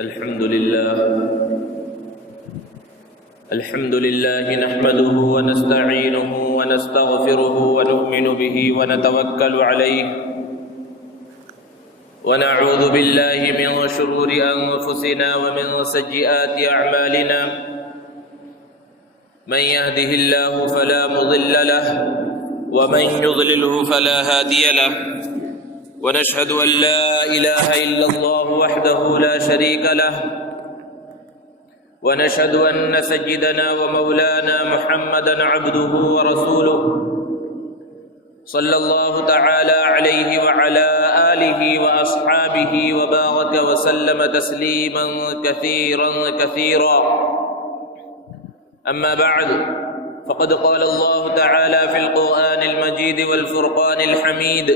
الحمد لله نحمده ونستعينه ونستغفره ونؤمن به ونتوكل عليه ونعوذ بالله من شرور أنفسنا ومن سيئات أعمالنا من يهده الله فلا مضل له ومن يضلله فلا هادي له ونشهد أن لا إله إلا الله وحده لا شريك له ونشهد أن سيدنا ومولانا محمدا عبده ورسوله صلى الله تعالى عليه وعلى آله وأصحابه وبارك وسلم تسليما كثيرا أما بعد فقد قال الله تعالى في القرآن المجيد والفرقان الحميد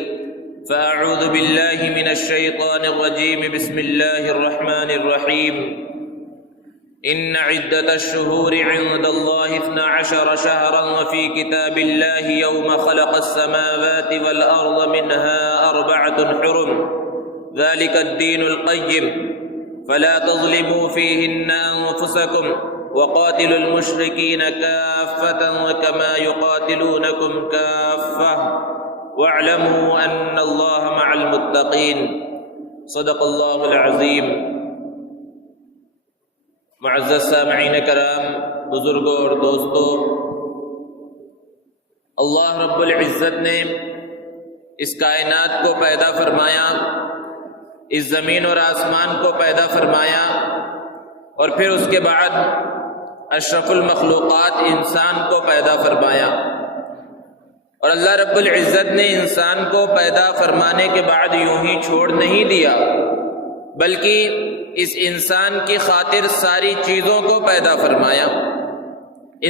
فأعوذ بالله من الشيطان الرجيم بسم الله الرحمن الرحيم إن عدة الشهور عند الله 12 شهرا في كتاب الله يوم خلق السماوات والأرض منها 4 حرم ذلك الدين القيم فلا تظلموا فيهن أنفسكم وقاتلوا المشركين كافة كما يقاتلونكم كافة واعلموا أن الله مع المتقين صدق الله العظيم۔ معزز سامعین کرام، بزرگوں اور دوستوں، اللہ رب العزت نے اس کائنات کو پیدا فرمایا، اس زمین اور آسمان کو پیدا فرمایا، اور پھر اس کے بعد اشرف المخلوقات انسان کو پیدا فرمایا۔ اور اللہ رب العزت نے انسان کو پیدا فرمانے کے بعد یوں ہی چھوڑ نہیں دیا، بلکہ اس انسان کی خاطر ساری چیزوں کو پیدا فرمایا۔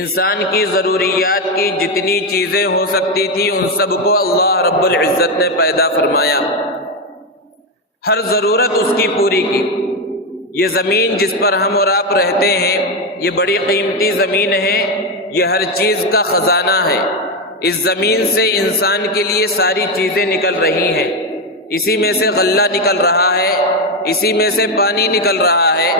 انسان کی ضروریات کی جتنی چیزیں ہو سکتی تھی ان سب کو اللہ رب العزت نے پیدا فرمایا، ہر ضرورت اس کی پوری کی۔ یہ زمین جس پر ہم اور آپ رہتے ہیں، یہ بڑی قیمتی زمین ہے، یہ ہر چیز کا خزانہ ہے۔ اس زمین سے انسان کے لیے ساری چیزیں نکل رہی ہیں، اسی میں سے غلہ نکل رہا ہے، اسی میں سے پانی نکل رہا ہے،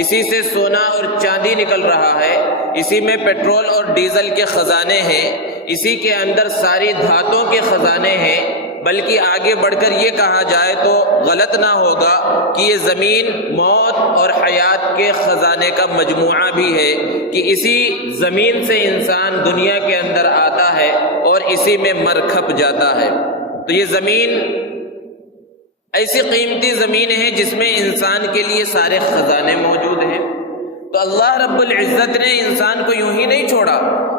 اسی سے سونا اور چاندی نکل رہا ہے، اسی میں پیٹرول اور ڈیزل کے خزانے ہیں، اسی کے اندر ساری دھاتوں کے خزانے ہیں۔ بلکہ آگے بڑھ کر یہ کہا جائے تو غلط نہ ہوگا کہ یہ زمین موت اور حیات کے خزانے کا مجموعہ بھی ہے، کہ اسی زمین سے انسان دنیا کے اندر آتا ہے اور اسی میں مر کھپ جاتا ہے۔ تو یہ زمین ایسی قیمتی زمین ہے جس میں انسان کے لیے سارے خزانے موجود ہیں۔ تو اللہ رب العزت نے انسان کو یوں ہی نہیں چھوڑا،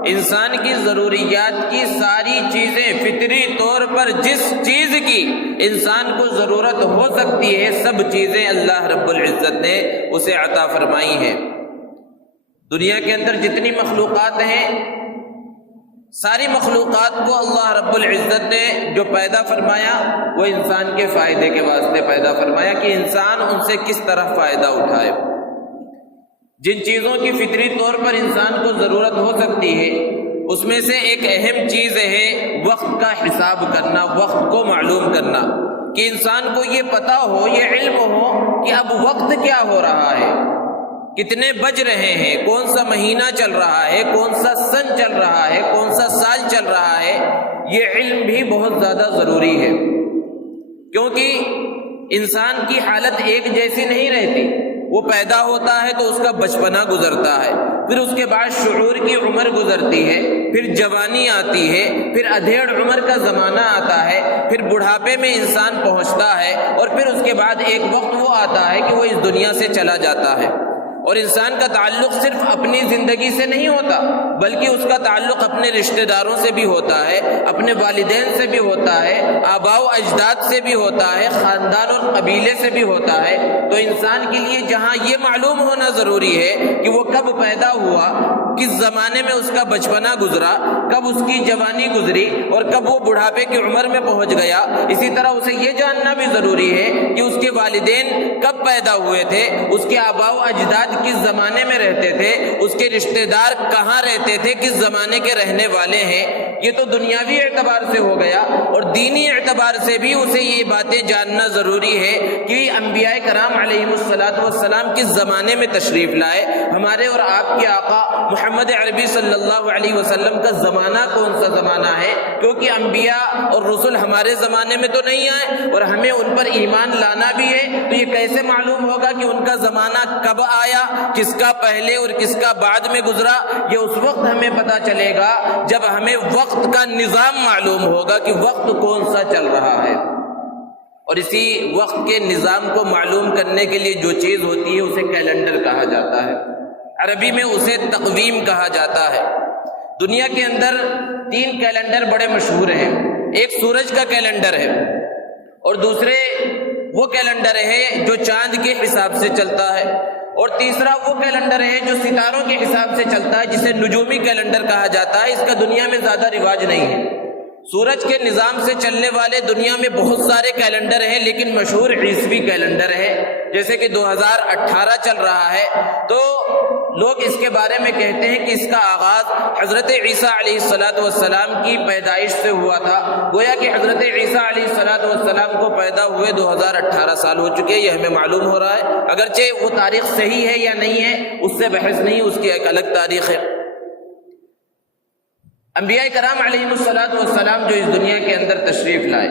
انسان کی ضروریات کی ساری چیزیں، فطری طور پر جس چیز کی انسان کو ضرورت ہو سکتی ہے، سب چیزیں اللہ رب العزت نے اسے عطا فرمائی ہیں۔ دنیا کے اندر جتنی مخلوقات ہیں، ساری مخلوقات کو اللہ رب العزت نے جو پیدا فرمایا وہ انسان کے فائدے کے واسطے پیدا فرمایا، کہ انسان ان سے کس طرح فائدہ اٹھائے۔ جن چیزوں کی فطری طور پر انسان کو ضرورت ہو سکتی ہے، اس میں سے ایک اہم چیز ہے وقت کا حساب کرنا، وقت کو معلوم کرنا، کہ انسان کو یہ پتہ ہو، یہ علم ہو کہ اب وقت کیا ہو رہا ہے، کتنے بج رہے ہیں، کون سا مہینہ چل رہا ہے، کون سا سن چل رہا ہے، کون سا سال چل رہا ہے۔ یہ علم بھی بہت زیادہ ضروری ہے، کیونکہ انسان کی حالت ایک جیسی نہیں رہتی۔ وہ پیدا ہوتا ہے تو اس کا بچپنا گزرتا ہے، پھر اس کے بعد شعور کی عمر گزرتی ہے، پھر جوانی آتی ہے، پھر ادھیڑ عمر کا زمانہ آتا ہے، پھر بڑھاپے میں انسان پہنچتا ہے، اور پھر اس کے بعد ایک وقت وہ آتا ہے کہ وہ اس دنیا سے چلا جاتا ہے۔ اور انسان کا تعلق صرف اپنی زندگی سے نہیں ہوتا، بلکہ اس کا تعلق اپنے رشتہ داروں سے بھی ہوتا ہے، اپنے والدین سے بھی ہوتا ہے، آباء و اجداد سے بھی ہوتا ہے، خاندان اور قبیلے سے بھی ہوتا ہے۔ تو انسان کے لیے جہاں یہ معلوم ہونا ضروری ہے کہ وہ کب پیدا ہوا، کس زمانے میں اس کا بچپنا گزرا، کب اس کی جوانی گزری، اور کب وہ بڑھاپے کی عمر میں پہنچ گیا، اسی طرح اسے یہ جاننا بھی ضروری ہے کہ اس کے والدین کب کب پیدا ہوئے تھے، اس کے آباء و اجداد کس زمانے میں رہتے تھے، اس کے رشتہ دار کہاں رہتے تھے، کس زمانے کے رہنے والے ہیں، یہ تو دنیاوی اعتبار سے ہو گیا، اور دینی اعتبار سے بھی اسے یہ باتیں جاننا ضروری ہے کہ انبیاء کرام علیہ السلام کس زمانے میں تشریف لائے، ہمارے اور آپ کے آقا محمد عربی صلی اللہ علیہ وسلم کا زمانہ کون سا زمانہ ہے، کیونکہ انبیاء اور رسول ہمارے زمانے میں تو نہیں آئے اور ہمیں ان پر ایمان لانا بھی ہے، تو یہ کیسے معلوم ہوگا کہ ان کا زمانہ کب آیا، کس کا پہلے اور کس کا بعد میں گزرا؟ یہ اس وقت ہمیں پتہ چلے گا جب ہمیں وقت کا نظام معلوم ہوگا کہ وقت کون سا چل رہا ہے، اور اسی وقت کے نظام کو معلوم کرنے کے لیے جو چیز ہوتی ہے اسے کیلنڈر کہا جاتا ہے، عربی میں اسے تقویم کہا جاتا ہے۔ دنیا کے اندر 3 کیلنڈر بڑے مشہور ہیں، ایک سورج کا کیلنڈر ہے، اور دوسرے وہ کیلنڈر ہے جو چاند کے حساب سے چلتا ہے، اور تیسرا وہ کیلنڈر ہے جو ستاروں کے حساب سے چلتا ہے جسے نجومی کیلنڈر کہا جاتا ہے۔ اس کا دنیا میں زیادہ رواج نہیں ہے۔ سورج کے نظام سے چلنے والے دنیا میں بہت سارے کیلنڈر ہیں، لیکن مشہور عیسوی کیلنڈر ہے، جیسے کہ 2018 چل رہا ہے، تو لوگ اس کے بارے میں کہتے ہیں کہ اس کا آغاز حضرت عیسیٰ علیہ السلام کی پیدائش سے ہوا تھا، گویا کہ حضرت عیسیٰ علیہ السلام کو پیدا ہوئے 2018 سال ہو چکے، یہ ہمیں معلوم ہو رہا ہے، اگرچہ وہ تاریخ صحیح ہے یا نہیں ہے اس سے بحث نہیں، اس کی ایک الگ تاریخ ہے۔ انبیاء کرام علیہ السلام جو اس دنیا کے اندر تشریف لائے،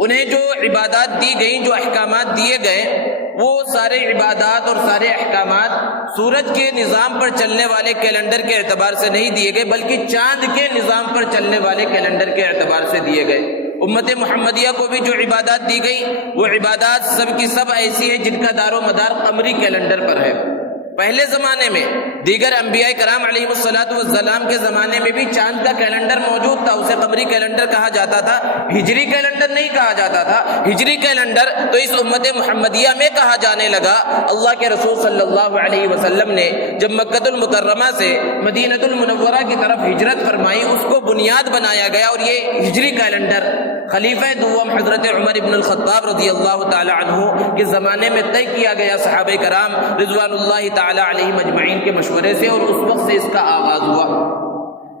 انہیں جو عبادات دی گئیں، جو احکامات دیے گئے، وہ سارے عبادات اور سارے احکامات سورج کے نظام پر چلنے والے کیلنڈر کے اعتبار سے نہیں دیے گئے، بلکہ چاند کے نظام پر چلنے والے کیلنڈر کے اعتبار سے دیے گئے۔ امت محمدیہ کو بھی جو عبادات دی گئی، وہ عبادات سب کی سب ایسی ہیں جن کا دار و مدار قمری کیلنڈر پر ہے۔ پہلے زمانے میں دیگر انبیاء کرام علیہ السلام کے زمانے میں بھی چاند کا کیلنڈر موجود تھا، اسے قمری کیلنڈر کہا جاتا تھا، ہجری کیلنڈر نہیں کہا جاتا تھا۔ ہجری کیلنڈر تو اس امت محمدیہ میں کہا جانے لگا۔ اللہ کے رسول صلی اللہ علیہ وسلم نے جب مکہ المکرمہ سے مدینہ المنورہ کی طرف ہجرت فرمائی، اس کو بنیاد بنایا گیا، اور یہ ہجری کیلنڈر خلیفہ دوم حضرت عمر بن الخطاب رضی اللہ تعالی عنہ کے زمانے میں طے کیا گیا صحابہ کرام رضوان اللہ تعالی علیہ مجمعین کے مشورے سے، اور اس وقت سے اس کا آغاز ہوا۔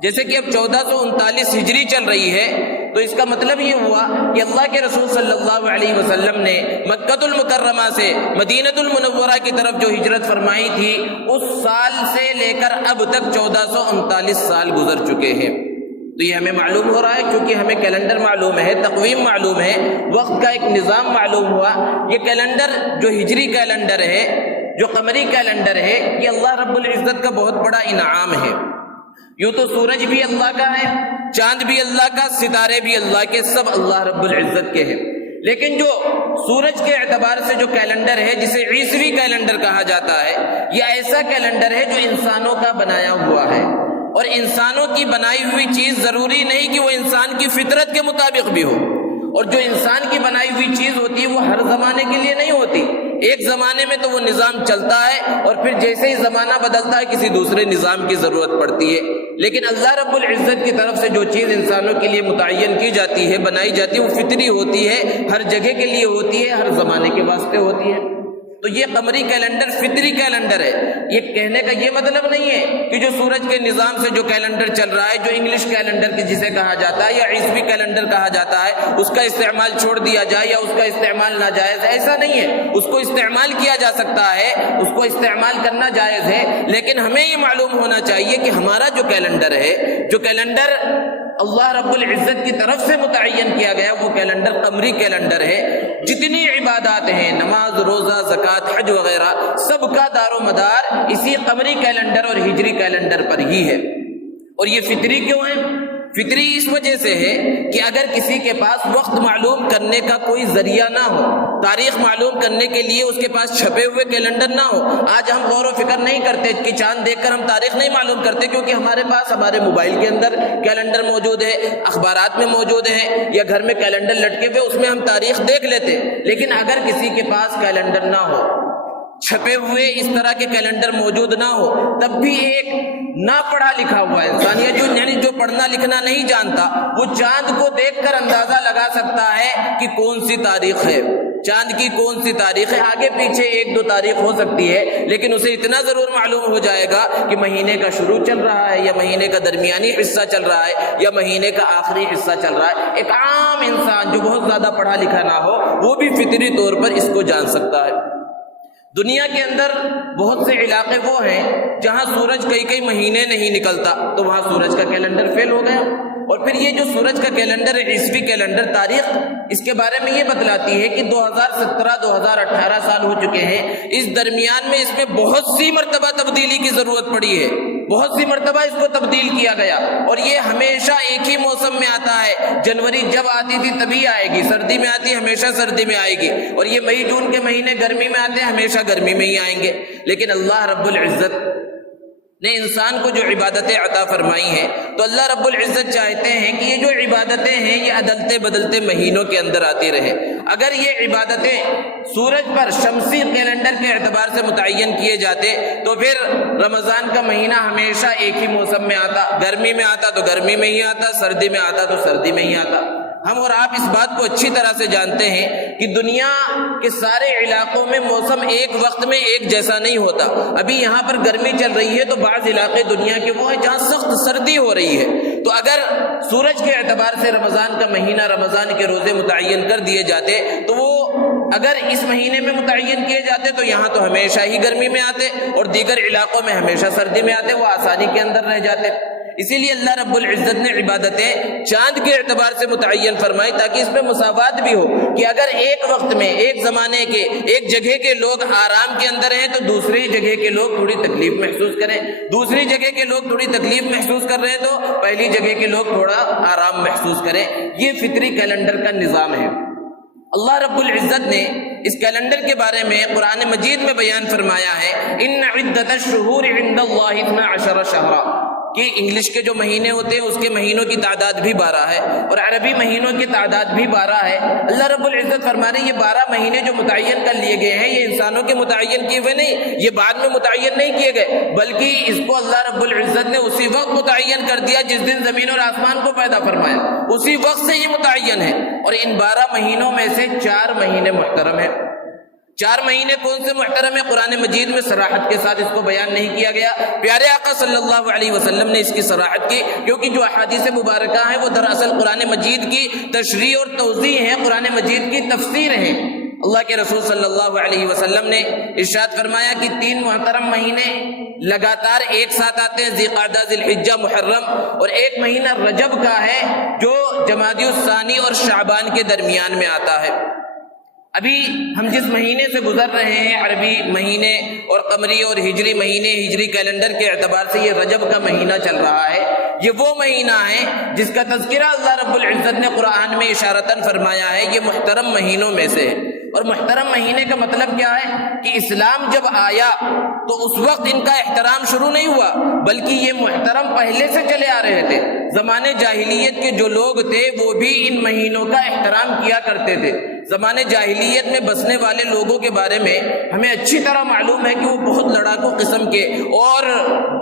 جیسے کہ اب 1439 ہجری چل رہی ہے، تو اس کا مطلب یہ ہوا کہ اللہ کے رسول صلی اللہ علیہ وسلم نے مکہ المکرمہ سے مدینہ المنورہ کی طرف جو ہجرت فرمائی تھی، اس سال سے لے کر اب تک 1439 سال گزر چکے ہیں۔ تو یہ ہمیں معلوم ہو رہا ہے، کیونکہ ہمیں کیلنڈر معلوم ہے، تقویم معلوم ہے، وقت کا ایک نظام معلوم ہوا۔ یہ کیلنڈر جو ہجری کیلنڈر ہے، جو قمری کیلنڈر ہے، یہ اللہ رب العزت کا بہت بڑا انعام ہے۔ یوں تو سورج بھی اللہ کا ہے، چاند بھی اللہ کا، ستارے بھی اللہ کے، سب اللہ رب العزت کے ہیں، لیکن جو سورج کے اعتبار سے جو کیلنڈر ہے، جسے عیسوی کیلنڈر کہا جاتا ہے، یہ ایسا کیلنڈر ہے جو انسانوں کا بنایا ہوا ہے، اور انسانوں کی بنائی ہوئی چیز ضروری نہیں کہ وہ انسان کی فطرت کے مطابق بھی ہو، اور جو انسان کی بنائی ہوئی چیز ہوتی ہے وہ ہر زمانے کے لیے نہیں ہوتی۔ ایک زمانے میں تو وہ نظام چلتا ہے، اور پھر جیسے ہی زمانہ بدلتا ہے کسی دوسرے نظام کی ضرورت پڑتی ہے، لیکن اللہ رب العزت کی طرف سے جو چیز انسانوں کے لیے متعین کی جاتی ہے، بنائی جاتی ہے، وہ فطری ہوتی ہے، ہر جگہ کے لیے ہوتی ہے، ہر زمانے کے واسطے ہوتی ہے۔ تو یہ قمری کیلنڈر فطری کیلنڈر ہے۔ یہ کہنے کا یہ مطلب نہیں ہے کہ جو سورج کے نظام سے جو کیلنڈر چل رہا ہے، جو انگلش کیلنڈر جسے کہا جاتا ہے یا عیسوی کیلنڈر کہا جاتا ہے، اس کا استعمال چھوڑ دیا جائے یا اس کا استعمال ناجائز ہے، ایسا نہیں ہے۔ اس کو استعمال کیا جا سکتا ہے، اس کو استعمال کرنا جائز ہے، لیکن ہمیں یہ معلوم ہونا چاہیے کہ ہمارا جو کیلنڈر ہے، جو کیلنڈر اللہ رب العزت کی طرف سے متعین کیا گیا، وہ کیلنڈر قمری کیلنڈر ہے۔ جتنی عبادات ہیں، نماز، روزہ، زکوٰۃ، حج وغیرہ، سب کا دار و مدار اسی قمری کیلنڈر اور ہجری کیلنڈر پر ہی ہے۔ اور یہ فطری کیوں ہے؟ فطری اس وجہ سے ہے کہ اگر کسی کے پاس وقت معلوم کرنے کا کوئی ذریعہ نہ ہو، تاریخ معلوم کرنے کے لیے اس کے پاس چھپے ہوئے کیلنڈر نہ ہو، آج ہم غور و فکر نہیں کرتے کہ چاند دیکھ کر ہم تاریخ نہیں معلوم کرتے، کیونکہ ہمارے پاس ہمارے موبائل کے اندر کیلنڈر موجود ہے، اخبارات میں موجود ہیں، یا گھر میں کیلنڈر لٹکے ہوئے، اس میں ہم تاریخ دیکھ لیتے۔ لیکن اگر کسی کے پاس کیلنڈر نہ ہو، چھپے ہوئے اس طرح کے کیلنڈر موجود نہ ہو، تب بھی ایک نہ پڑھا لکھا ہوا انسان یا جو پڑھنا لکھنا نہیں جانتا، وہ چاند کو دیکھ کر اندازہ لگا سکتا ہے کہ کون سی تاریخ ہے۔ چاند کی کون سی تاریخ ہے، آگے پیچھے ایک دو تاریخ ہو سکتی ہے، لیکن اسے اتنا ضرور معلوم ہو جائے گا کہ مہینے کا شروع چل رہا ہے یا مہینے کا درمیانی حصہ چل رہا ہے یا مہینے کا آخری حصہ چل رہا ہے۔ ایک عام انسان جو بہت زیادہ پڑھا لکھا نہ ہو وہ بھی فطری طور پر اس کو جان سکتا ہے۔ دنیا کے اندر بہت سے علاقے وہ ہیں جہاں سورج کئی مہینے نہیں نکلتا، تو وہاں سورج کا کیلنڈر فیل ہو گیا۔ اور پھر یہ جو سورج کا کیلنڈر ہے، عیسوی کیلنڈر، تاریخ اس کے بارے میں یہ بتلاتی ہے کہ 2017-2018 سال ہو چکے ہیں، اس درمیان میں اس میں بہت سی مرتبہ تبدیلی کی ضرورت پڑی ہے، بہت سی مرتبہ اس کو تبدیل کیا گیا، اور یہ ہمیشہ ایک ہی موسم میں آتا ہے۔ جنوری جب آتی تھی تبھی آئے گی، سردی میں آتی ہمیشہ سردی میں آئے گی، اور یہ مئی جون کے مہینے گرمی میں آتے ہیں ہمیشہ گرمی میں ہی آئیں گے۔ لیکن اللہ رب العزت نے انسان کو جو عبادتیں عطا فرمائی ہیں، تو اللہ رب العزت چاہتے ہیں کہ یہ جو عبادتیں ہیں یہ عدلتے بدلتے مہینوں کے اندر آتی رہے۔ اگر یہ عبادتیں سورج پر شمسی کیلنڈر کے اعتبار سے متعین کیے جاتے تو پھر رمضان کا مہینہ ہمیشہ ایک ہی موسم میں آتا، گرمی میں آتا تو گرمی میں ہی آتا، سردی میں آتا تو سردی میں ہی آتا۔ ہم اور آپ اس بات کو اچھی طرح سے جانتے ہیں کہ دنیا کے سارے علاقوں میں موسم ایک وقت میں ایک جیسا نہیں ہوتا۔ ابھی یہاں پر گرمی چل رہی ہے تو بعض علاقے دنیا کے وہ ہیں جہاں سخت سردی ہو رہی ہے۔ تو اگر سورج کے اعتبار سے رمضان کا مہینہ، رمضان کے روزے متعین کر دیے جاتے تو وہ اگر اس مہینے میں متعین کیے جاتے تو یہاں تو ہمیشہ ہی گرمی میں آتے اور دیگر علاقوں میں ہمیشہ سردی میں آتے، وہ آسانی کے اندر رہ جاتے۔ اسی لیے اللہ رب العزت نے عبادتیں چاند کے اعتبار سے متعین فرمائی تاکہ اس میں مساوات بھی ہو، کہ اگر ایک وقت میں، ایک زمانے کے، ایک جگہ کے لوگ آرام کے اندر ہیں تو دوسری جگہ کے لوگ تھوڑی تکلیف محسوس کریں، دوسری جگہ کے لوگ تھوڑی تکلیف محسوس کر رہے ہیں تو پہلی جگہ کے لوگ تھوڑا آرام محسوس کریں۔ یہ فطری کیلنڈر کا نظام ہے۔ اللہ رب العزت نے اس کیلنڈر کے بارے میں قرآن مجید میں بیان فرمایا ہے، ان عدت الشہور عند اللہ 12 شہرا، کہ انگلش کے جو مہینے ہوتے ہیں اس کے مہینوں کی تعداد بھی 12 ہے اور عربی مہینوں کی تعداد بھی 12 ہے۔ اللہ رب العزت فرما رہے ہیں یہ 12 مہینے جو متعین کر لیے گئے ہیں یہ انسانوں کے متعین کیے ہوئے نہیں، یہ بعد میں متعین نہیں کیے گئے، بلکہ اس کو اللہ رب العزت نے اسی وقت متعین کر دیا جس دن زمین اور آسمان کو پیدا فرمایا، اسی وقت سے یہ متعین ہے۔ اور ان 12 مہینوں میں سے 4 مہینے محترم ہیں۔ 4 مہینے کون سے محترم ہیں؟ قرآن مجید میں صراحت کے ساتھ اس کو بیان نہیں کیا گیا۔ پیارے آقا صلی اللہ علیہ وسلم نے اس کی صراحت کی، کیونکہ جو احادیث مبارکہ ہیں وہ دراصل قرآن مجید کی تشریح اور توضیح ہیں، قرآن مجید کی تفسیر ہیں۔ اللہ کے رسول صلی اللہ علیہ وسلم نے ارشاد فرمایا کہ 3 محترم مہینے لگاتار ایک ساتھ آتے ہیں، ذی قعدہ، ذی الحجہ، محرم، اور ایک مہینہ رجب کا ہے جو جمادی الثانی اور شعبان کے درمیان میں آتا ہے۔ ابھی ہم جس مہینے سے گزر رہے ہیں، عربی مہینے اور قمری اور ہجری مہینے، ہجری کیلنڈر کے اعتبار سے یہ رجب کا مہینہ چل رہا ہے۔ یہ وہ مہینہ ہے جس کا تذکرہ اللہ رب العزت نے قرآن میں اشارتاً فرمایا ہے، یہ محترم مہینوں میں سے ہے۔ اور محترم مہینے کا مطلب کیا ہے کہ اسلام جب آیا تو اس وقت ان کا احترام شروع نہیں ہوا، بلکہ یہ محترم پہلے سے چلے آ رہے تھے۔ زمانے جاہلیت کے جو لوگ تھے وہ بھی ان مہینوں کا احترام کیا کرتے تھے۔ زمانے جاہلیت میں بسنے والے لوگوں کے بارے میں ہمیں اچھی طرح معلوم ہے کہ وہ بہت لڑاکو قسم کے اور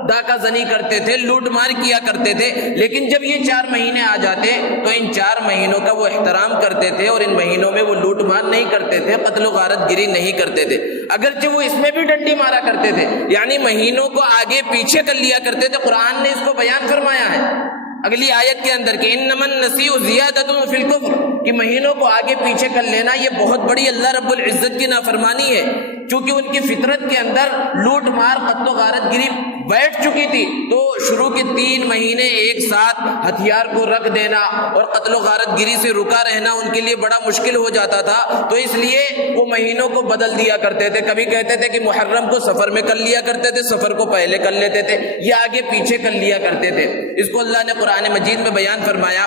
ڈاکہ زنی کرتے تھے، لوٹ مار کیا کرتے تھے، لیکن جب یہ 4 مہینے آ جاتے تو ان 4 مہینوں کا وہ احترام کرتے تھے اور ان مہینوں میں وہ لوٹ مار نہیں کرتے تھے، قتل و غارت گیری نہیں کرتے تھے، اگرچہ وہ اس میں بھی ڈنڈی مارا کرتے تھے، یعنی مہینوں کو آگے پیچھے کر لیا کرتے تھے۔ قرآن نے اس کو بیان فرمایا ہے اگلی آیت کے اندر کہ انما النسیء زیادۃ فی الکفر، کہ مہینوں کو آگے پیچھے کر لینا یہ بہت بڑی اللہ رب العزت کی نافرمانی ہے، چونکہ ان کی فطرت کے اندر لوٹ مار، قتل و غارت گیری بیٹھ چکی تھی، تو شروع کے 3 مہینے ایک ساتھ ہتھیار کو رکھ دینا اور قتل و غارت گیری سے رکا رہنا ان کے لیے بڑا مشکل ہو جاتا تھا، تو اس لیے وہ مہینوں کو بدل دیا کرتے تھے۔ کبھی کہتے تھے کہ محرم کو سفر میں کر لیا کرتے تھے، سفر کو پہلے کر لیتے تھے، یہ آگے پیچھے کر لیا کرتے تھے۔ اس کو اللہ نے قرآن مجید میں بیان فرمایا۔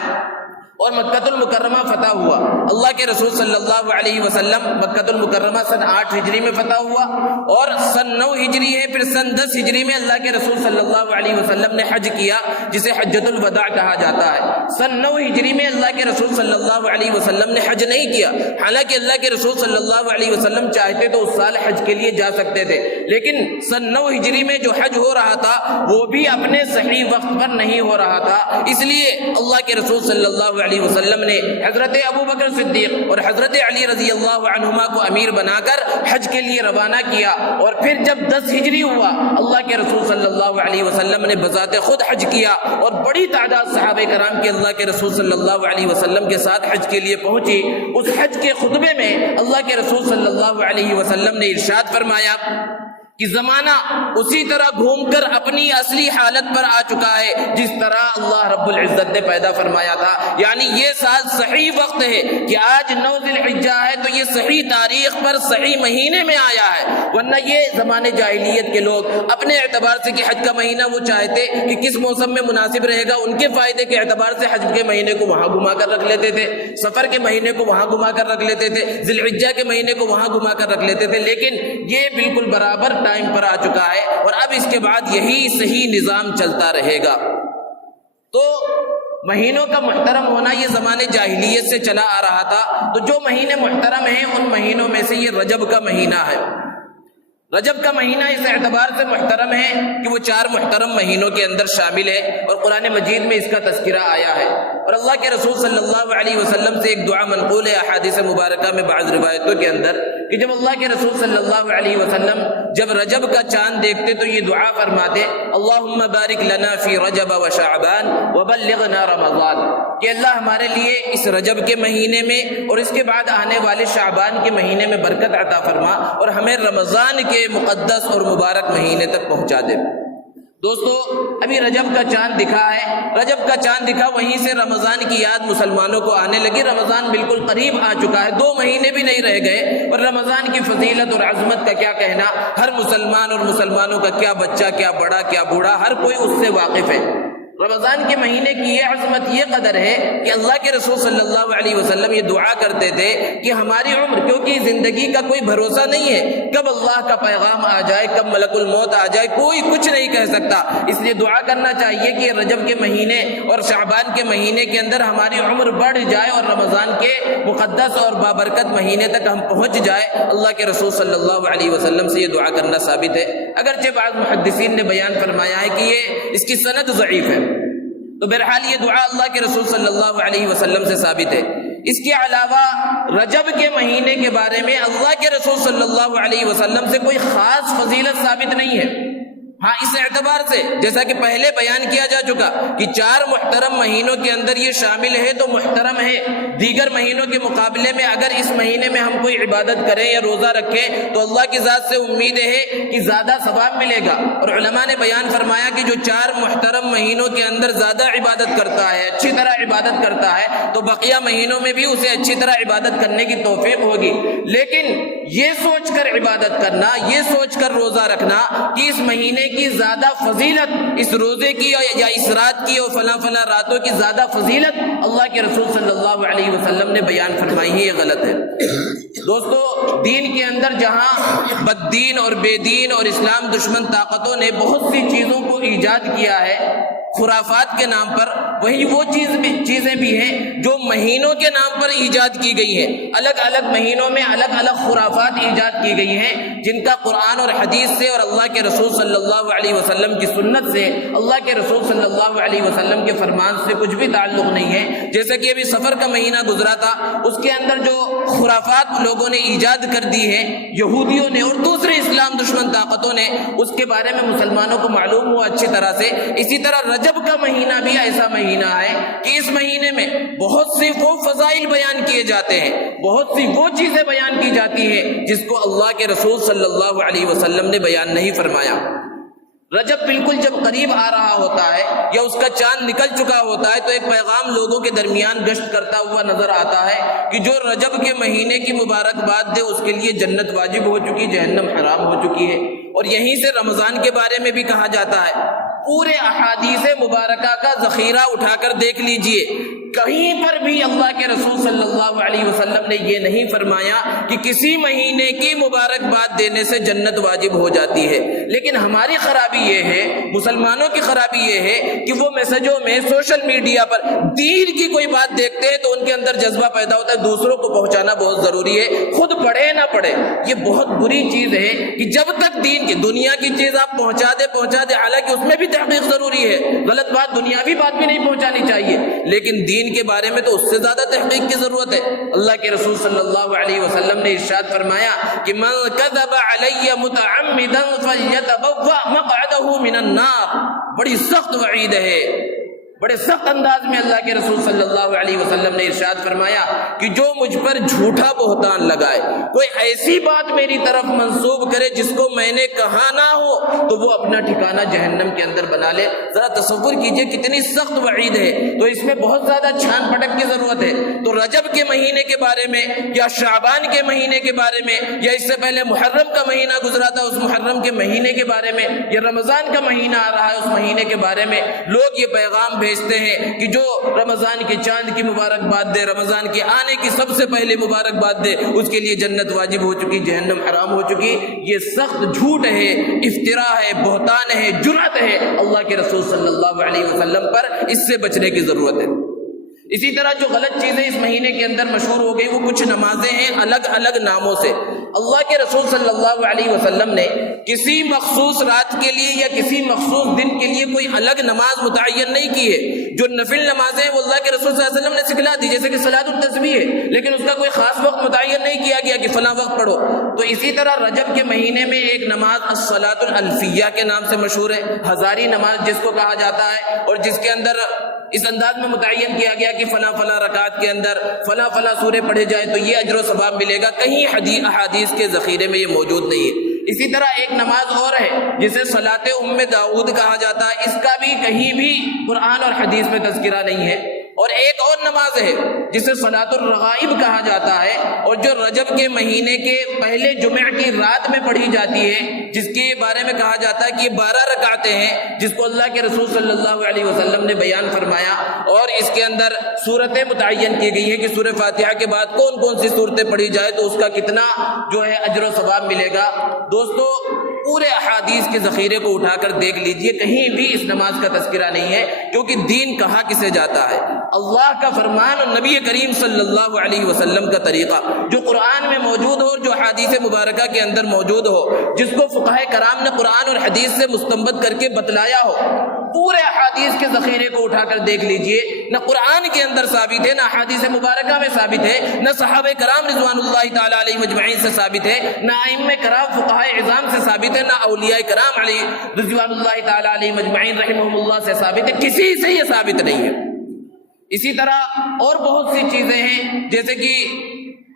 اور مکہ المکرمہ فتح ہوا، اللہ کے رسول صلی اللہ علیہ وسلم مکہ المکرمہ سن 8 ہجری میں فتح ہوا، اور سن 9 ہجری ہے، پھر سن 10 ہجری میں اللہ کے رسول صلی اللہ علیہ وسلم نے حج کیا، جسے حجۃ الوداع کہا جاتا ہے۔ سن 9 ہجری میں اللہ کے رسول صلی اللہ علیہ وسلم نے حج نہیں کیا، حالانکہ اللہ کے رسول صلی اللہ علیہ وسلم چاہتے تو اس سال حج کے لیے جا سکتے تھے، لیکن سن 9 ہجری میں جو حج ہو رہا تھا وہ بھی اپنے صحیح وقت پر نہیں ہو رہا تھا، اس لیے اللہ کے رسول صلی اللہ علیہ وسلم نے حضرت ابو بکر صدیق اور حضرت علی رضی اللہ عنہما کو امیر بنا کر حج کے لیے روانہ کیا، اور پھر جب 10 ہجری ہوا اللہ کے رسول صلی اللہ علیہ وسلم نے بذات خود حج کیا، اور بڑی تعداد صحابہ کرام کے اللہ کے رسول صلی اللہ علیہ وسلم کے ساتھ حج کے لیے پہنچی۔ اس حج کے خطبے میں اللہ کے رسول صلی اللہ علیہ وسلم نے ارشاد فرمایا کہ زمانہ اسی طرح گھوم کر اپنی اصلی حالت پر آ چکا ہے جس طرح اللہ رب العزت نے پیدا فرمایا تھا، یعنی یہ سال صحیح وقت ہے کہ آج 9 ذی الحجہ ہے تو یہ صحیح تاریخ پر صحیح مہینے میں آیا ہے، ورنہ یہ زمانے جاہلیت کے لوگ اپنے اعتبار سے کہ حج کا مہینہ وہ چاہتے کہ کس موسم میں مناسب رہے گا، ان کے فائدے کے اعتبار سے حج کے مہینے کو وہاں گھما کر رکھ لیتے تھے، سفر کے مہینے کو وہاں گھما کر رکھ لیتے تھے، ذی الحجہ کے مہینے کو وہاں گھما کر رکھ لیتے تھے، لیکن یہ بالکل برابر ٹائم پر آ چکا ہے، اور اب اس کے بعد یہی صحیح نظام چلتا رہے گا۔ تو مہینوں کا محترم ہونا یہ زمانے جاہلیت سے چلا آ رہا تھا، تو جو مہینے محترم ہیں ان مہینوں میں سے یہ رجب کا مہینہ ہے۔ رجب کا مہینہ اس اعتبار سے محترم ہے کہ وہ 4 محترم مہینوں کے اندر شامل ہے، اور قرآن مجید میں اس کا تذکرہ آیا ہے، اور اللہ کے رسول صلی اللہ علیہ وسلم سے ایک دعا منقول ہے احادیث مبارکہ میں بعض روایتوں کے اندر کہ جب اللہ کے رسول صلی اللہ علیہ وسلم جب رجب کا چاند دیکھتے تو یہ دعا فرماتے، اللہم بارک لنا فی رجب و شعبان وبلغنا رمضان، کہ اللہ ہمارے لیے اس رجب کے مہینے میں اور اس کے بعد آنے والے شعبان کے مہینے میں برکت عطا فرما، اور ہمیں رمضان کے مقدس اور مبارک مہینے تک پہنچا دے۔ دوستو ابھی رجب کا چاند دکھا ہے، رجب کا چاند دکھا، وہیں سے رمضان کی یاد مسلمانوں کو آنے لگی، رمضان بالکل قریب آ چکا ہے، 2 مہینے بھی نہیں رہ گئے، اور رمضان کی فضیلت اور عظمت کا کیا کہنا، ہر مسلمان اور مسلمانوں کا کیا بچہ کیا بڑا کیا بوڑھا ہر کوئی اس سے واقف ہے۔ رمضان کے مہینے کی یہ عظمت یہ قدر ہے کہ اللہ کے رسول صلی اللہ علیہ وسلم یہ دعا کرتے تھے کہ ہماری عمر، کیونکہ زندگی کا کوئی بھروسہ نہیں ہے، کب اللہ کا پیغام آ جائے، کب ملک الموت آ جائے، کوئی کچھ نہیں کہہ سکتا، اس لیے دعا کرنا چاہیے کہ رجب کے مہینے اور شعبان کے مہینے کے اندر ہماری عمر بڑھ جائے اور رمضان کے مقدس اور بابرکت مہینے تک ہم پہنچ جائے۔ اللہ کے رسول صلی اللہ علیہ وسلم سے یہ دعا کرنا ثابت ہے، اگرچہ بعض محدثین نے بیان فرمایا ہے کہ یہ اس کی سند ضعیف ہے، تو بہرحال یہ دعا اللہ کے رسول صلی اللہ علیہ وسلم سے ثابت ہے۔ اس کے علاوہ رجب کے مہینے کے بارے میں اللہ کے رسول صلی اللہ علیہ وسلم سے کوئی خاص فضیلت ثابت نہیں ہے، ہاں اس اعتبار سے جیسا کہ پہلے بیان کیا جا چکا کہ 4 محترم مہینوں کے اندر یہ شامل ہے تو محترم ہے، دیگر مہینوں کے مقابلے میں اگر اس مہینے میں ہم کوئی عبادت کریں یا روزہ رکھیں تو اللہ کی ذات سے امید ہے کہ زیادہ ثواب ملے گا، اور علماء نے بیان فرمایا کہ جو 4 محترم مہینوں کے اندر زیادہ عبادت کرتا ہے، اچھی طرح عبادت کرتا ہے، تو بقیہ مہینوں میں بھی اسے اچھی طرح عبادت کرنے کی توفیق ہوگی، لیکن یہ سوچ کر عبادت کرنا، یہ سوچ کر روزہ رکھنا کہ اس مہینے کی زیادہ فضیلت، اس روزے کی یا اس رات کی اور فلاں فلاں راتوں کی زیادہ فضیلت اللہ کے رسول صلی اللہ علیہ وسلم نے بیان فرمائی ہے، یہ غلط ہے۔ دوستو دین کے اندر جہاں بد دین اور بے دین اور اسلام دشمن طاقتوں نے بہت سی چیزوں کو ایجاد کیا ہے خرافات کے نام پر، وہی وہ چیزیں بھی ہیں جو مہینوں کے نام پر ایجاد کی گئی ہیں، الگ الگ مہینوں میں الگ الگ خرافات ایجاد کی گئی ہیں جن کا قرآن اور حدیث سے اور اللہ کے رسول صلی اللہ علیہ وسلم کی سنت سے، اللہ کے رسول صلی اللہ علیہ وسلم کے فرمان سے کچھ بھی تعلق نہیں ہے۔ جیسا کہ ابھی سفر کا مہینہ گزرا تھا، اس کے اندر جو خرافات لوگوں نے ایجاد کر دی ہے یہودیوں نے اور دوسرے اسلام دشمن طاقتوں نے، اس کے بارے میں مسلمانوں کو معلوم ہوا اچھی طرح سے۔ اسی طرح رجب کا مہینہ بھی ایسا مہینہ ہے کہ اس مہینے میں بہت سی وہ فضائل بیان کیے جاتے ہیں، بہت سی وہ چیزیں بیان کی جاتی ہیں جس کو اللہ کے رسول صلی اللہ علیہ وسلم نے بیان نہیں فرمایا۔ رجب بالکل جب قریب آ رہا ہوتا ہے یا اس کا چاند نکل چکا ہوتا ہے تو ایک پیغام لوگوں کے درمیان گشت کرتا ہوا نظر آتا ہے کہ جو رجب کے مہینے کی مبارکباد دے اس کے لیے جنت واجب ہو چکی، جہنم حرام ہو چکی ہے۔ اور یہیں سے رمضان کے بارے میں بھی کہا جاتا ہے، پورے احادیث مبارکہ کا ذخیرہ اٹھا کر دیکھ لیجئے، کہیں پر بھی اللہ کے رسول صلی اللہ علیہ وسلم نے یہ نہیں فرمایا کہ کسی مہینے کی مبارکباد دینے سے جنت واجب ہو جاتی ہے۔ لیکن ہماری خرابی یہ ہے، مسلمانوں کی خرابی یہ ہے کہ وہ میسجوں میں سوشل میڈیا پر دین کی کوئی بات دیکھتے ہیں تو ان کے اندر جذبہ پیدا ہوتا ہے دوسروں کو پہنچانا بہت ضروری ہے، خود پڑھے نہ پڑھے۔ یہ بہت بری چیز ہے کہ جب تک دین کی دنیا کی چیز آپ پہنچا دے، حالانکہ اس میں بھی تحقیق ضروری ہے، غلط بات دنیاوی بات بھی نہیں پہنچانی چاہیے، لیکن دین کے بارے میں تو اس سے زیادہ تحقیق کی ضرورت ہے۔ اللہ کے رسول صلی اللہ علیہ وسلم نے ارشاد فرمایا کہ من کذب علی متعمدا فلیتبوأ مقعدہ من النار۔ بڑی سخت وعید ہے، بڑے سخت انداز میں اللہ کے رسول صلی اللہ علیہ وسلم نے ارشاد فرمایا کہ جو مجھ پر جھوٹا بہتان لگائے، کوئی ایسی بات میری طرف منسوب کرے جس کو میں نے کہا نہ ہو، تو وہ اپنا ٹھکانہ جہنم کے اندر بنا لے۔ ذرا تصور کیجئے کتنی سخت وعید ہے، تو اس میں بہت زیادہ چھان پٹک کی ضرورت ہے۔ تو رجب کے مہینے کے بارے میں یا شعبان کے مہینے کے بارے میں یا اس سے پہلے محرم کا مہینہ گزرا تھا، اس محرم کے مہینے کے بارے میں یا رمضان کا مہینہ آ رہا ہے اس مہینے کے بارے میں لوگ یہ پیغام بھیجتے ہیں کہ جو رمضان کے چاند کی مبارکباد دے، رمضان کے آنے کی سب سے پہلے مبارکباد دے، اس کے لیے جنت واجب ہو چکی، جہنم حرام ہو چکی۔ یہ سخت جھوٹ ہے، افتراء ہے، بہتان ہے، جرأت ہے اللہ کے رسول صلی اللہ علیہ وسلم پر، اس سے بچنے کی ضرورت ہے۔ اسی طرح جو غلط چیزیں اس مہینے کے اندر مشہور ہو گئی وہ کچھ نمازیں ہیں الگ الگ ناموں سے۔ اللہ کے رسول صلی اللہ علیہ وسلم نے کسی مخصوص رات کے لیے یا کسی مخصوص دن کے لیے کوئی الگ نماز متعین نہیں کی ہے۔ جو نفل نمازیں ہیں وہ اللہ کے رسول صلی اللہ علیہ وسلم نے سکھلا دی، جیسے کہ صلاۃ التسبیح ہے، لیکن اس کا کوئی خاص وقت متعین نہیں کیا گیا کہ فلاں وقت پڑھو۔ تو اسی طرح رجب کے مہینے میں ایک نماز الصلاۃ الالفیہ کے نام سے مشہور ہے، ہزاری نماز جس کو کہا جاتا ہے، اور جس کے اندر اس انداز میں متعین کیا گیا کہ فلاں فلاں رکعت کے اندر فلاں فلاں سورے پڑھے جائے تو یہ اجر و ثواب ملے گا۔ کہیں احادیث کے ذخیرے میں یہ موجود نہیں ہے۔ اسی طرح ایک نماز اور ہے جسے صلاۃ ام داؤد کہا جاتا ہے، اس کا بھی کہیں بھی قرآن اور حدیث میں تذکرہ نہیں ہے۔ اور ایک اور نماز ہے جسے صلاۃ الرغائب کہا جاتا ہے، اور جو رجب کے مہینے کے پہلے جمعہ کی رات میں پڑھی جاتی ہے، جس کے بارے میں کہا جاتا ہے کہ یہ 12 رکعتیں ہیں، جس کو اللہ کے رسول صلی اللہ علیہ وسلم نے بیان فرمایا، اور اس کے اندر صورتیں متعین کی گئی ہیں کہ سورہ فاتحہ کے بعد کون کون سی صورتیں پڑھی جائے تو اس کا کتنا جو ہے اجر و ثواب ملے گا۔ دوستو، پورے احادیث کے ذخیرے کو اٹھا کر دیکھ لیجئے، کہیں بھی اس نماز کا تذکرہ نہیں ہے، کیونکہ دین کہا کسے جاتا ہے؟ اللہ کا فرمان اور نبی کریم صلی اللہ علیہ وسلم کا طریقہ جو قرآن میں موجود ہو اور جو حدیث مبارکہ کے اندر موجود ہو، جس کو فقہائے کرام نے قرآن اور حدیث سے مستنبط کر کے بتلایا ہو۔ پورے حدیث کے ذخیرے کو اٹھا کر دیکھ لیجئے، نہ قرآن کے اندر ثابت ہے، نہ حدیث مبارکہ میں ثابت ہے، نہ صحابہ کرام رضوان اللہ تعالی علیہ مجمعین سے ثابت ہے، نہ ائمہ کرام فقہائے اعظام سے ثابت ہے، نہ اولیاء کرام علیہ رضوان اللہ تعالی علیہ مجمعین رحمہم اللہ سے ثابت ہے، کسی سے یہ ثابت نہیں ہے۔ اسی طرح اور بہت سی چیزیں ہیں، جیسے کہ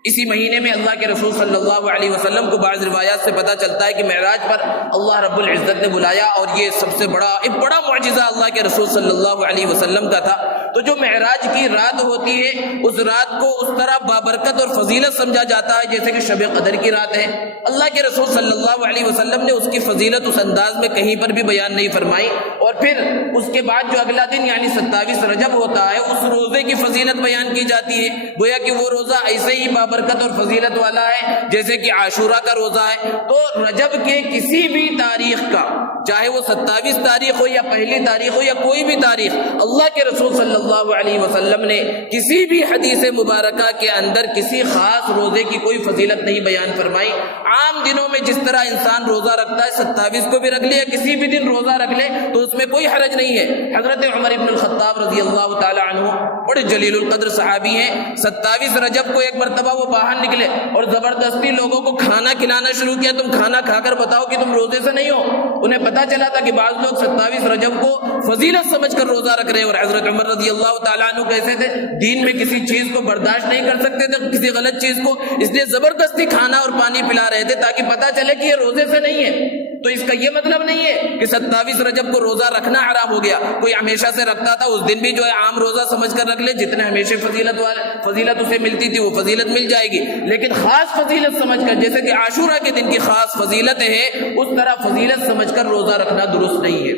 اسی مہینے میں اللہ کے رسول صلی اللہ علیہ وسلم کو بعض روایات سے پتہ چلتا ہے کہ معراج پر اللہ رب العزت نے بلایا، اور یہ سب سے ایک بڑا معجزہ اللہ کے رسول صلی اللہ علیہ وسلم کا تھا۔ تو جو معراج کی رات ہوتی ہے، اس رات کو اس طرح بابرکت اور فضیلت سمجھا جاتا ہے جیسے کہ شب قدر کی رات ہے۔ اللہ کے رسول صلی اللہ علیہ وسلم نے اس کی فضیلت اس انداز میں کہیں پر بھی بیان نہیں فرمائی، اور پھر اس کے بعد جو اگلا دن یعنی 27 رجب ہوتا ہے، اس روزے کی فضیلت بیان کی جاتی ہے، گویا کہ وہ روزہ ایسے ہی برکت اور فضیلت والا ہے جیسے کہ عاشورہ کا روزہ ہے۔ تو رجب کے کسی بھی تاریخ کا، چاہے وہ 27 تاریخ ہو یا پہلی تاریخ ہو یا کوئی بھی تاریخ، اللہ کے رسول صلی اللہ علیہ وسلم نے کسی بھی حدیث مبارکہ کے اندر کسی خاص روزے کی کوئی فضیلت نہیں بیان فرمائی۔ عام دنوں میں جس طرح انسان روزہ رکھتا ہے، 27 کو بھی رکھ لے یا کسی بھی دن روزہ رکھ لے تو اس میں کوئی حرج نہیں ہے۔ حضرت عمر ابن الخطاب رضی اللہ تعالی عنہ بڑے جلیل القدر صحابی ہیں، 27 رجب کو ایک مرتبہ وہ باہر نکلے اور زبردستی لوگوں کو کھانا کھلانا شروع کیا، تم کھانا کھا کر بتاؤ کہ تم روزے سے نہیں ہو۔ انہیں پتا چلا تھا کہ بعض لوگ 27 رجب کو فضیلت سمجھ کر روزہ رکھ رہے ہیں، اور حضرت عمر رضی اللہ تعالیٰ عنہ کیسے تھے، دین میں کسی چیز کو برداشت نہیں کر سکتے تھے، کسی غلط چیز کو، اس لیے زبردستی کھانا اور پانی پلا رہے تھے تاکہ پتا چلے کہ یہ روزے سے نہیں ہے۔ تو اس کا یہ مطلب نہیں ہے کہ 27 رجب کو روزہ رکھنا حرام ہو گیا۔ کوئی ہمیشہ سے رکھتا تھا، اس دن بھی جو ہے عام روزہ سمجھ کر رکھ لے، جتنے ہمیشہ فضیلت اسے ملتی تھی وہ فضیلت مل جائے گی، لیکن خاص فضیلت سمجھ کر، جیسے کہ عاشورہ کے دن کی خاص فضیلت ہے، اس طرح فضیلت سمجھ کر روزہ رکھنا درست نہیں ہے۔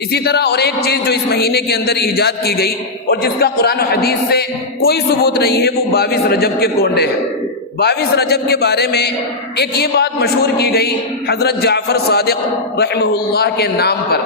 اسی طرح اور ایک چیز جو اس مہینے کے اندر ایجاد کی گئی اور جس کا قرآن و حدیث سے کوئی ثبوت نہیں ہے، وہ 22 رجب کے کونڈے ہیں۔ 22 رجب کے بارے میں ایک یہ بات مشہور کی گئی حضرت جعفر صادق رحمہ اللہ کے نام پر،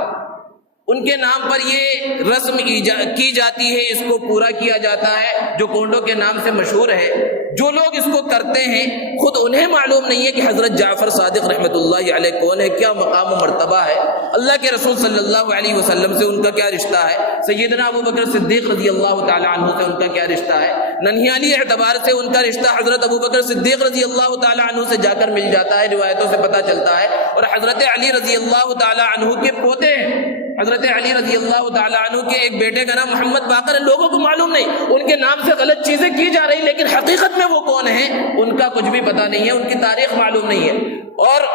ان کے نام پر یہ رسم کی جاتی ہے، اس کو پورا کیا جاتا ہے جو کونڈوں کے نام سے مشہور ہے۔ جو لوگ اس کو کرتے ہیں خود انہیں معلوم نہیں ہے کہ حضرت جعفر صادق رحمۃ اللہ علیہ کون ہے، کیا مقام و مرتبہ ہے، اللہ کے رسول صلی اللہ علیہ وسلم سے ان کا کیا رشتہ ہے، سیدنا ابو بکر صدیق رضی اللہ تعالی عنہ سے ان کا کیا رشتہ ہے، ننہیالی اعتبار سے ان کا رشتہ حضرت ابو بکر صدیق رضی اللہ تعالی عنہ سے جا کر مل جاتا ہے، روایتوں سے پتہ چلتا ہے، اور حضرت علی رضی اللہ تعالی عنہ کے پوتے ہیں۔ حضرت علی رضی اللہ تعالیٰ عنہ کے ایک بیٹے کا نام محمد باقر ہے، لوگوں کو معلوم نہیں، ان کے نام سے غلط چیزیں کی جا رہی، لیکن حقیقت میں وہ کون ہیں ان کا کچھ بھی پتہ نہیں ہے، ان کی تاریخ معلوم نہیں ہے۔ اور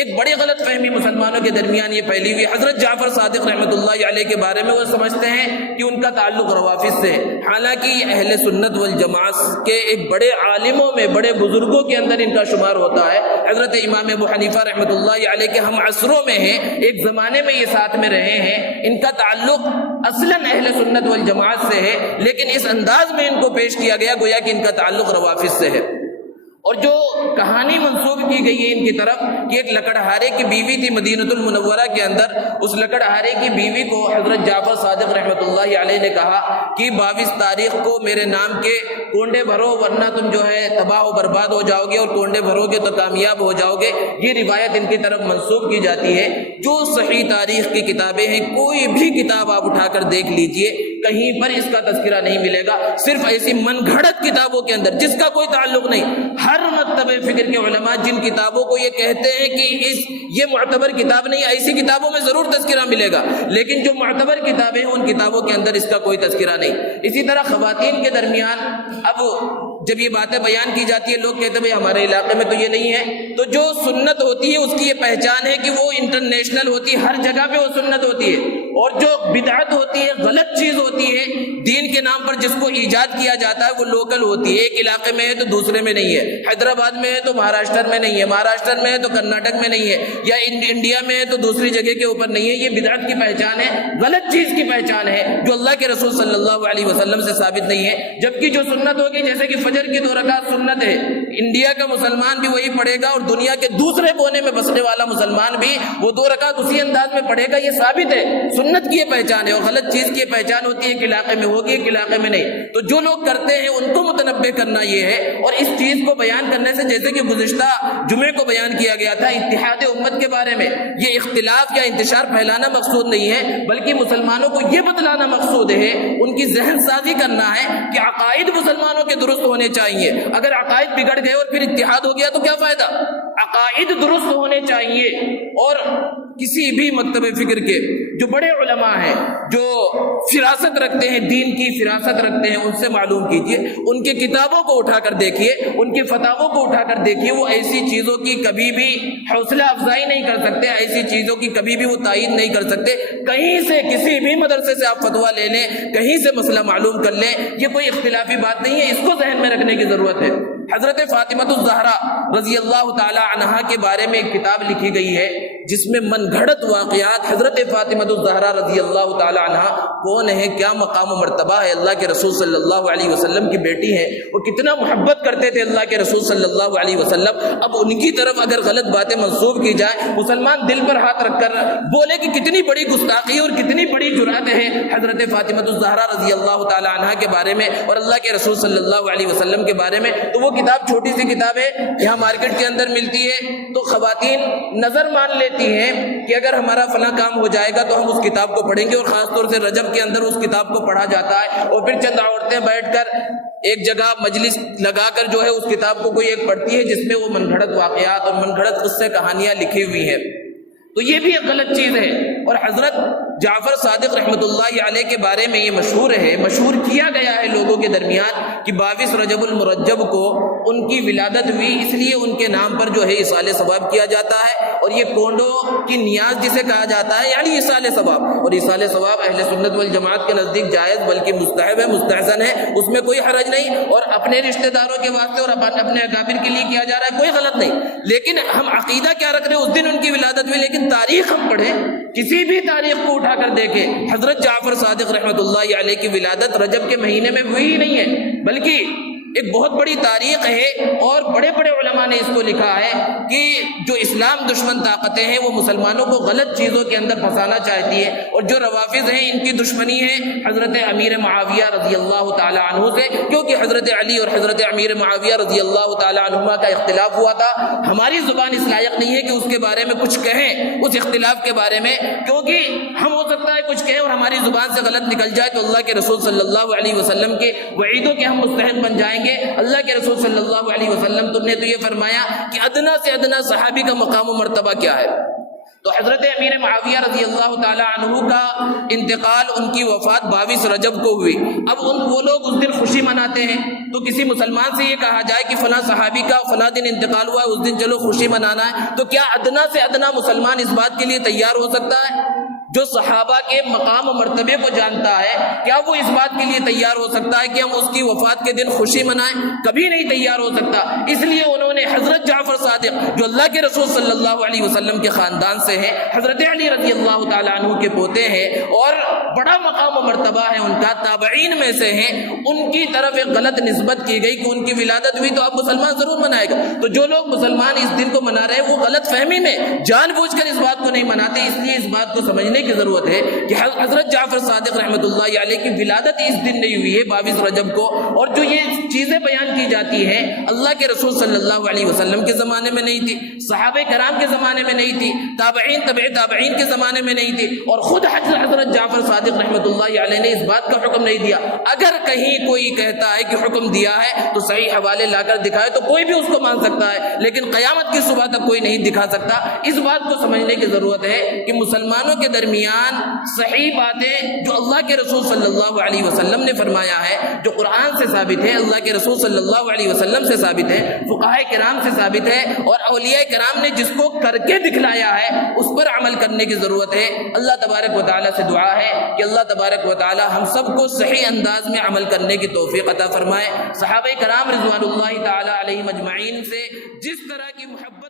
ایک بڑی غلط فہمی مسلمانوں کے درمیان یہ پھیلی ہوئی، حضرت جعفر صادق رحمۃ اللہ علیہ کے بارے میں وہ سمجھتے ہیں کہ ان کا تعلق روافض سے ہے، حالانکہ یہ اہل سنت والجماعت کے ایک بڑے عالموں میں، بڑے بزرگوں کے اندر ان کا شمار ہوتا ہے۔ حضرت امام ابو حنیفہ رحمۃ اللہ علیہ کے ہم عصروں میں ہیں، ایک زمانے میں یہ ساتھ میں رہے ہیں، ان کا تعلق اصلاً اہل سنت والجماعت سے ہے، لیکن اس انداز میں ان کو پیش کیا گیا گویا کہ ان کا تعلق روافض سے ہے۔ اور جو کہانی منسوب کی گئی ہے ان کی طرف کہ ایک لکڑہارے کی بیوی تھی مدینۃ المنورہ کے اندر، اس لکڑہارے کی بیوی کو حضرت جعفر صادق رحمۃ اللہ علیہ نے کہا کہ 22 تاریخ کو میرے نام کے کونڈے بھرو ورنہ تم جو ہے تباہ و برباد ہو جاؤ گے، اور کونڈے بھرو گے تو کامیاب ہو جاؤ گے۔ یہ روایت ان کی طرف منسوب کی جاتی ہے۔ جو صحیح تاریخ کی کتابیں ہیں، کوئی بھی کتاب آپ اٹھا کر دیکھ لیجئے، کہیں پر اس کا تذکرہ نہیں ملے گا، صرف ایسی من گھڑت کتابوں کے اندر جس کا کوئی تعلق نہیں۔ ہر مکتب فکر کے علماء جن کتابوں کو یہ کہتے ہیں کہ یہ معتبر کتاب نہیں، ایسی کتابوں میں ضرور تذکرہ ملے گا، لیکن جو معتبر کتابیں ہیں ان کتابوں کے اندر اس کا کوئی تذکرہ نہیں۔ اسی طرح خواتین کے درمیان اب جب یہ باتیں بیان کی جاتی ہے، لوگ کہتے ہیں بھائی ہمارے علاقے میں تو یہ نہیں ہے، تو جو سنت ہوتی ہے اس کی یہ پہچان ہے کہ وہ انٹرنیشنل ہوتی ہے، ہر جگہ پہ وہ سنت ہوتی ہے، اور جو بدعت ہوتی ہے، غلط چیز ہوتی ہے دین کے نام پر جس کو ایجاد کیا جاتا ہے، وہ لوکل ہوتی ہے، ایک علاقے میں ہے تو دوسرے میں نہیں ہے، حیدرآباد میں ہے تو مہاراشٹر میں نہیں ہے، مہاراشٹر میں ہے تو کرناٹک میں نہیں ہے، یا انڈیا میں ہے تو دوسری جگہ کے اوپر نہیں ہے۔ یہ بدعت کی پہچان ہے، غلط چیز کی پہچان ہے جو اللہ کے رسول صلی اللہ علیہ وسلم سے ثابت نہیں ہے۔ جبکہ جو سنت ہوگی، جیسے کہ فجر کی 2 رکعت سنت ہے، انڈیا کا مسلمان بھی وہی پڑھے گا اور دنیا کے دوسرے کونے میں بسنے والا مسلمان بھی وہ 2 رکعت اسی انداز میں پڑھے گا، یہ ثابت ہے، سنت کی یہ پہچان ہے۔ اور غلط چیز کی پہچان ہوتی ہے ایک علاقے میں ہوگی، ایک علاقے میں نہیں۔ تو جو لوگ کرتے ہیں ان کو متنبہ کرنا یہ ہے، اور اس چیز کو بیان کرنے سے، جیسے کہ گزشتہ جمعے کو بیان کیا گیا تھا اتحاد امت کے بارے میں، یہ اختلاف یا انتشار پھیلانا مقصود نہیں ہے، بلکہ مسلمانوں کو یہ بتلانا مقصود ہے، ان کی ذہن سازی کرنا ہے کہ عقائد مسلمانوں کے درست ہونے چاہیے۔ اگر عقائد بگڑ گئے اور پھر اتحاد ہو گیا تو کیا فائدہ؟ عقائد درست ہونے چاہیے، اور کسی بھی مکتب فکر کے جو بڑے علماء ہیں، جو فراست رکھتے ہیں، دین کی فراست رکھتے ہیں، ان سے معلوم کیجئے، ان کے کتابوں کو اٹھا کر دیکھیے، ان کے فتاووں کو اٹھا کر دیکھیے، وہ ایسی چیزوں کی کبھی بھی حوصلہ افزائی نہیں کر سکتے، ایسی چیزوں کی کبھی بھی وہ تائید نہیں کر سکتے۔ کہیں سے کسی بھی مدرسے سے آپ فتویٰ لے لیں، کہیں سے مسئلہ معلوم کر لیں، یہ کوئی اختلافی بات نہیں ہے، اس کو ذہن میں رکھنے کی ضرورت ہے۔ حضرت فاطمہ الزہرا رضی اللہ تعالی عنہا کے بارے میں ایک کتاب لکھی گئی ہے جس میں من گھڑت واقعات، حضرت فاطمہ الزہرا رضی اللہ تعالی عنہا کون ہے، کیا مقام و مرتبہ ہے، اللہ کے رسول صلی اللہ علیہ وسلم کی بیٹی ہے، وہ کتنا محبت کرتے تھے اللہ کے رسول صلی اللہ علیہ وسلم۔ اب ان کی طرف اگر غلط باتیں منسوب کی جائے، مسلمان دل پر ہاتھ رکھ کر بولے کہ کتنی بڑی گستاخی اور کتنی بڑی جرأت ہے حضرت فاطمہ الزہرا رضی اللہ تعالی عنہا کے بارے میں اور اللہ کے رسول صلی اللہ علیہ وسلم کے بارے میں۔ تو وہ کتاب چھوٹی سی کتاب ہے، یہاں مارکیٹ کے اندر ملتی ہے، تو خواتین نظر مان لیتی ہیں کہ اگر ہمارا فلاں کام ہو جائے گا تو ہم اس کتاب کو پڑھیں گے، اور خاص طور سے رجب کے اندر اس کتاب کو پڑھا جاتا ہے، اور پھر چند عورتیں بیٹھ کر ایک جگہ مجلس لگا کر جو ہے اس کتاب کو کوئی ایک پڑھتی ہے جس میں وہ من گھڑت واقعات اور من گھڑت قصے کہانیاں لکھی ہوئی ہیں۔ تو یہ بھی ایک غلط چیز ہے۔ اور حضرت جعفر صادق رحمۃ اللہ علیہ کے بارے میں یہ مشہور کیا گیا ہے لوگوں کے درمیان کہ 22 رجب المرجب کو ان کی ولادت ہوئی، اس لیے ان کے نام پر جو ہے ایصال ثواب کیا جاتا ہے، اور یہ کونڈوں کی نیاز جسے کہا جاتا ہے یعنی ایصال ثواب، اور ایصال ثواب اہل سنت والجماعت کے نزدیک جائز بلکہ مستحب ہے، مستحسن ہے، اس میں کوئی حرج نہیں، اور اپنے رشتہ داروں کے واسطے اور اپنے اکابر کے لیے کیا جا رہا ہے، کوئی غلط نہیں۔ لیکن ہم عقیدہ کیا رکھ رہے ہیں، اس دن ان کی ولادت ہوئی، لیکن تاریخ ہم پڑھیں، کسی بھی تاریخ کو اٹھا کر دیکھے، حضرت جعفر صادق رحمۃ اللہ علیہ کی ولادت رجب کے مہینے میں ہوئی ہی نہیں ہے، بلکہ ایک بہت بڑی تاریخ ہے اور بڑے بڑے علماء نے اس کو لکھا ہے کہ جو اسلام دشمن طاقتیں ہیں وہ مسلمانوں کو غلط چیزوں کے اندر پھنسانا چاہتی ہے، اور جو روافض ہیں ان کی دشمنی ہے حضرت امیر معاویہ رضی اللہ تعالی عنہ سے، کیونکہ حضرت علی اور حضرت امیر معاویہ رضی اللہ تعالی عنہما کا اختلاف ہوا تھا۔ ہماری زبان اس لائق نہیں ہے کہ اس کے بارے میں کچھ کہیں، اس اختلاف کے بارے میں، کیونکہ ہم ہو سکتا ہے کچھ کہیں اور ہماری زبان سے غلط نکل جائے تو اللہ کے رسول صلی اللہ علیہ وسلم کے وعیدوں کے ہم مستحق بن جائیں گے۔ اللہ کے رسول صلی اللہ علیہ وسلم تو نے تو یہ فرمایا کہ ادنا سے ادنا صحابی کا مقام و مرتبہ کیا ہے، تو حضرت امیر معاویہ رضی اللہ تعالی عنہ کا انتقال، ان کی وفات 22 رجب کو ہوئی۔ اب وہ لوگ اس دن خوشی مناتے ہیں، تو کسی مسلمان سے یہ کہا جائے کہ فلاں صحابی کا فلاں دن انتقال ہوا ہے، اس دن چلو خوشی منانا ہے، تو کیا ادنا سے ادنا مسلمان اس بات کے لیے تیار ہو سکتا ہے؟ جو صحابہ کے مقام و مرتبے کو جانتا ہے، کیا وہ اس بات کے لیے تیار ہو سکتا ہے کہ ہم اس کی وفات کے دن خوشی منائیں؟ کبھی نہیں تیار ہو سکتا۔ اس لیے انہوں نے حضرت جعفر صادق جو اللہ کے رسول صلی اللہ علیہ وسلم کے خاندان سے ہیں، حضرت علی رضی اللہ تعالیٰ عنہ کے پوتے ہیں اور بڑا مقام و مرتبہ ہے ان کا، تابعین میں سے ہیں، ان کی طرف ایک غلط نسبت کی گئی کہ ان کی ولادت ہوئی تو اب مسلمان ضرور منائے گا۔ تو جو لوگ مسلمان اس دن کو منا رہے ہیں وہ غلط فہمی میں جان بوجھ کر اس بات کو نہیں مناتے، اس لیے اس بات کو سمجھنے کی ضرورت ہے کہ حضرت جعفر صادق رحمۃ اللہ علیہ کی ولادت اس دن نہیں ہوئی ہے 22 رجب کو، اور جو یہ چیزیں بیان کی جاتی ہیں اللہ کے رسول صلی اللہ علیہ وسلم کے زمانے میں نہیں تھی، صحابہ کرام کے زمانے میں نہیں تھی، تابعین تبع تابعین کے زمانے میں نہیں تھی، اور خود حضرت جعفر صادق رحمۃ اللہ علیہ نے اس بات کا حکم نہیں دیا۔ اگر کہیں کوئی کہتا ہے کہ حکم دیا ہے تو صحیح حوالے لا کر دکھائے تو کوئی بھی اس کو مان سکتا ہے، لیکن قیامت کی صبح تک کوئی نہیں دکھا سکتا۔ اس بات کو سمجھنے کی ضرورت ہے کہ مسلمانوں کے درمیان صحیح باتیں جو اللہ کے رسول صلی اللہ علیہ وسلم نے فرمایا ہے، جو قرآن سے ثابت ہے، اللہ کے رسول صلی اللہ علیہ وسلم سے ثابت ہے، فقہاء کرام سے ثابت ہے، اور اولیاء کرام نے جس کو کر کے دکھلایا ہے اس پر عمل کرنے کی ضرورت ہے۔ اللہ تبارک و تعالیٰ سے دعا ہے کہ اللہ تبارک و تعالیٰ ہم سب کو صحیح انداز میں عمل کرنے کی توفیق عطا فرمائے۔ صحابہ کرام رضوان اللہ تعالیٰ علیہم اجمعین سے جس طرح کی محبت